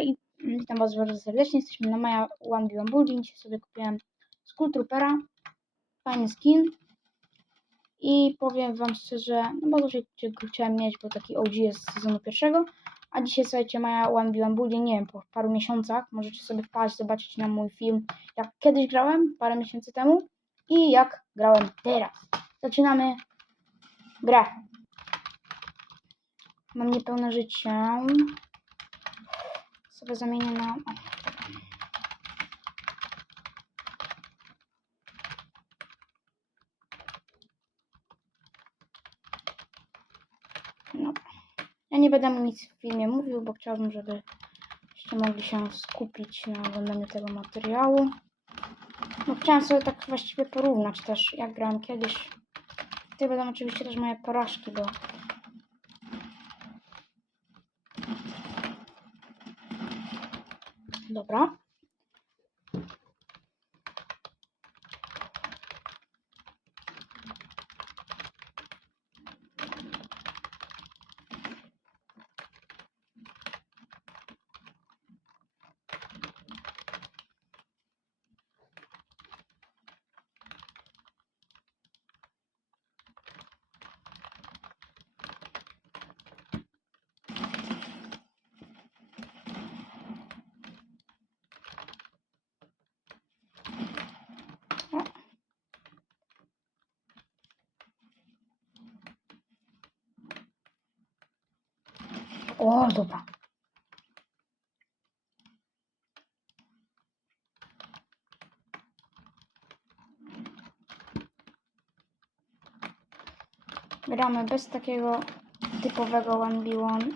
I witam Was bardzo serdecznie. Jesteśmy na Maja 1v1 Building. Dzisiaj sobie kupiłem Skull Troopera. Fajny skin. I powiem Wam szczerze, no bardzo się chciałem mieć, bo taki OG jest z sezonu pierwszego. A dzisiaj słuchajcie, Maja 1v1 Building, nie wiem, po paru miesiącach. Możecie sobie wpaść, zobaczyć na mój film, jak kiedyś grałem, parę miesięcy temu. I jak grałem teraz. Zaczynamy grę. Mam niepełne życie. Sobie zamienię na. No. Ja nie będę nic w filmie mówił, bo chciałbym, żebyście mogli się skupić na oglądaniu tego materiału. No chciałam sobie tak właściwie porównać też, jak grałem kiedyś. Tutaj będą oczywiście też moje porażki, bo Dobra. O, dobra. Gramy bez takiego typowego 1v1.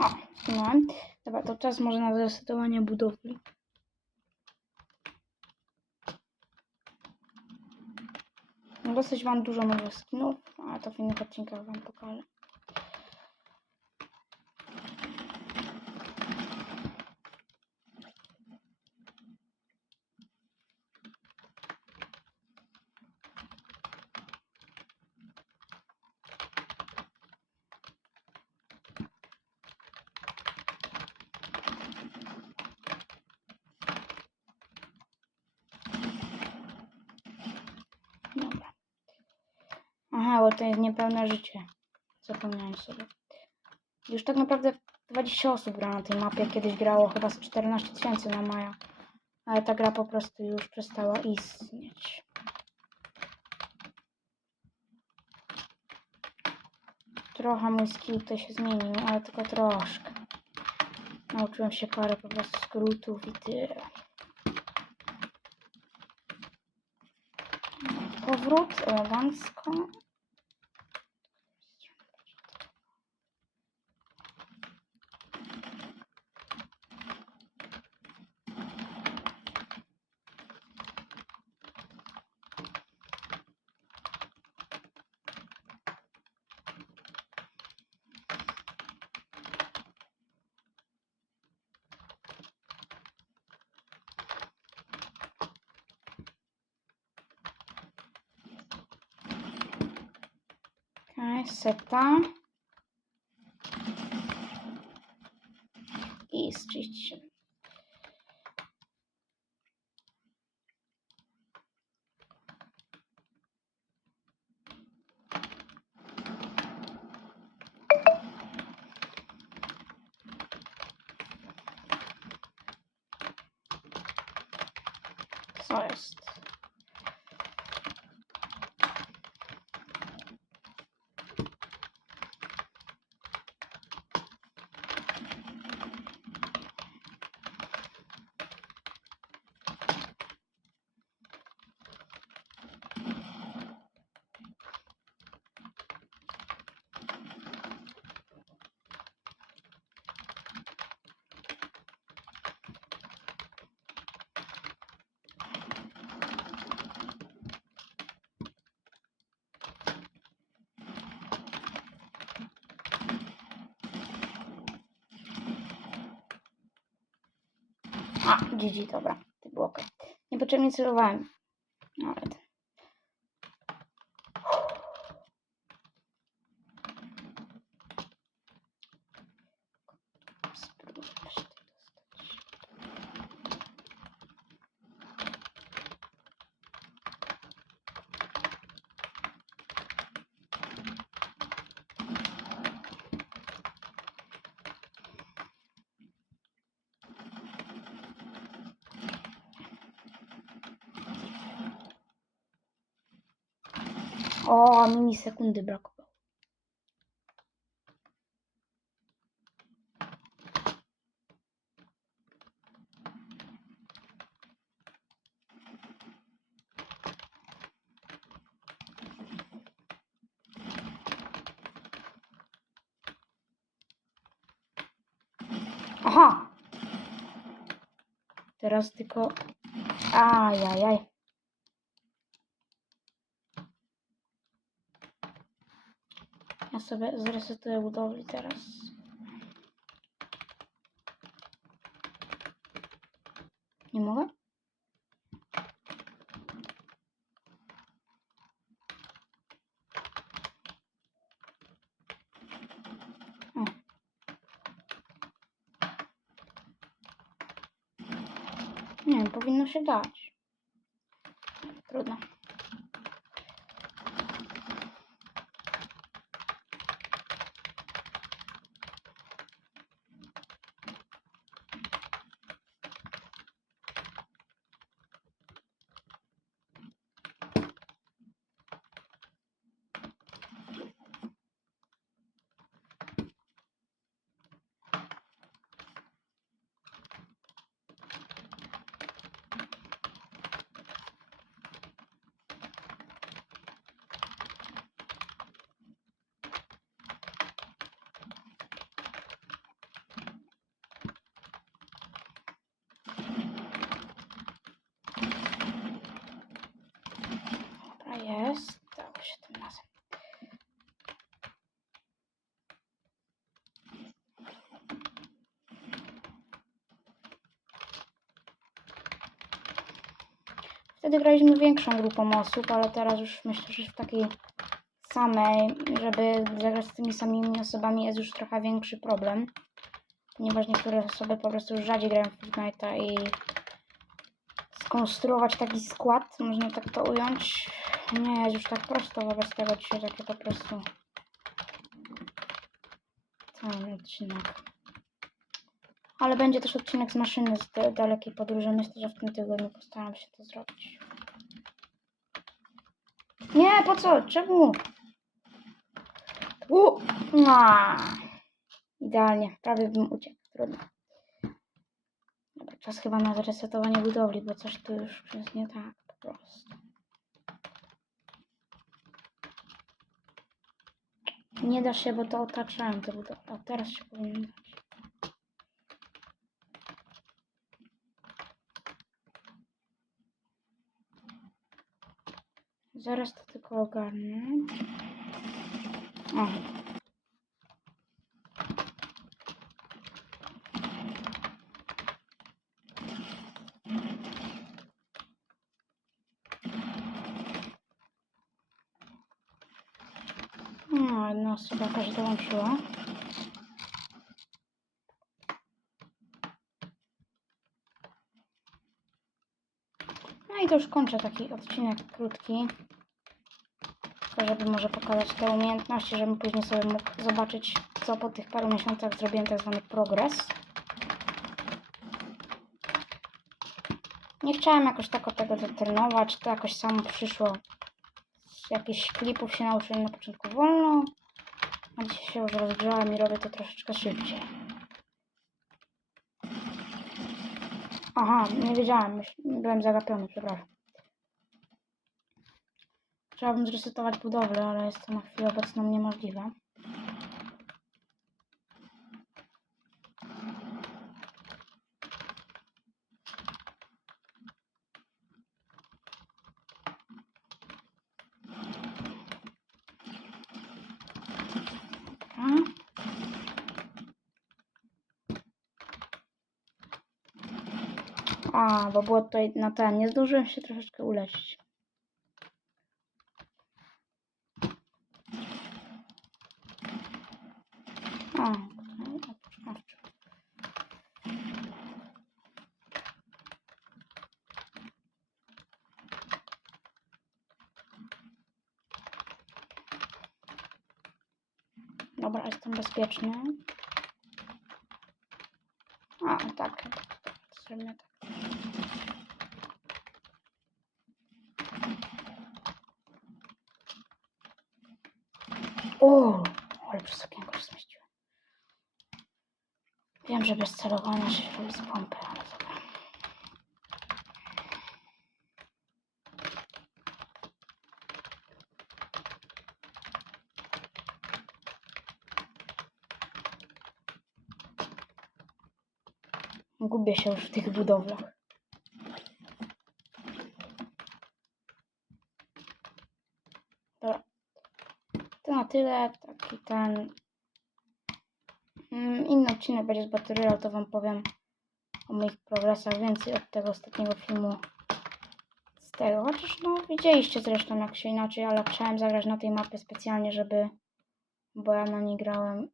O, zginąłem. Dobra, to czas może na zresetowanie budowli. Dosyć mam dużo nowych skinów, ale to w innych odcinkach wam pokażę. Dobra. Aha, bo to jest niepełne życie. Zapomniałem sobie. Już tak naprawdę 20 osób gra na tej mapie. Kiedyś grało chyba z 14 tysięcy na maja. Ale ta gra po prostu już przestała istnieć. Trochę mój skill tutaj się zmienił, ale tylko troszkę. Nauczyłem się parę po prostu skrótów i tyle. Powrót elegancko. Seta. I z 37. A, GG, dobra. Było ok. Niepotrzebnie celowałem. No, 10 milisekundy brakowało. Aha! Teraz tylko... Ajajaj. Aj. Ja sobie zresetuję budowli teraz. Nie mogę? Nie powinno się dać. Trudno. Dobra, jest. Dało się tym razem. Wtedy graliśmy większą grupą osób, ale teraz już myślę, że w takiej samej, żeby zagrać z tymi samymi osobami jest już trochę większy problem. Ponieważ niektóre osoby po prostu już rzadziej grają w Fortnite'a i skonstruować taki skład, można tak to ująć, nie jest już tak prosto wobec tego dzisiaj takie po prostu cały odcinek. Ale będzie też odcinek z maszyny z da- dalekiej podróży. Myślę, że w tym tygodniu postaram się to zrobić. Nie, po co? Czemu? U! A. Idealnie, prawie bym uciekł. Trudno. Dobra, czas chyba na zresetowanie budowli, bo coś tu już jest nie tak po prostu. Nie da się, bo to otaczałem te budowle. A teraz się powinien dać. Zaraz to tylko ogarnę. O. i to już kończę taki odcinek krótki. Żeby może pokazać te umiejętności, żebym później sobie mógł zobaczyć, co po tych paru miesiącach zrobiłem tak zwany progres. Nie chciałem jakoś tak tego trenować, to jakoś samo przyszło. Z jakichś klipów się nauczyłem na początku wolno, a dzisiaj się już rozgrzałem i robię to troszeczkę szybciej. Aha, nie wiedziałem, byłem zagapiony, przepraszam. Chciałabym zresetować budowlę, ale jest to na chwilę obecną niemożliwe. Dobra. A, bo było tutaj na ten. Nie zdążyłem się troszeczkę uleczyć. Odpoczynawczy. Dobra, jestem bezpieczny. A, tak. Zrobimy tak. O, ale przez okienko się zmieściłem. Wiem, że bez celowania się robi z pompy, ale dobra. Gubię się już w tych budowlach. Dobra. To na tyle. Taki ten. Mm, Inny odcinek będzie z Batteryla, to Wam powiem o moich progresach więcej od tego ostatniego filmu. Z tego, chociaż no widzieliście zresztą jak się inaczej, ale chciałem zagrać na tej mapie specjalnie, żeby, bo ja na niej grałem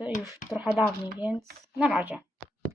już trochę dawniej, więc na razie.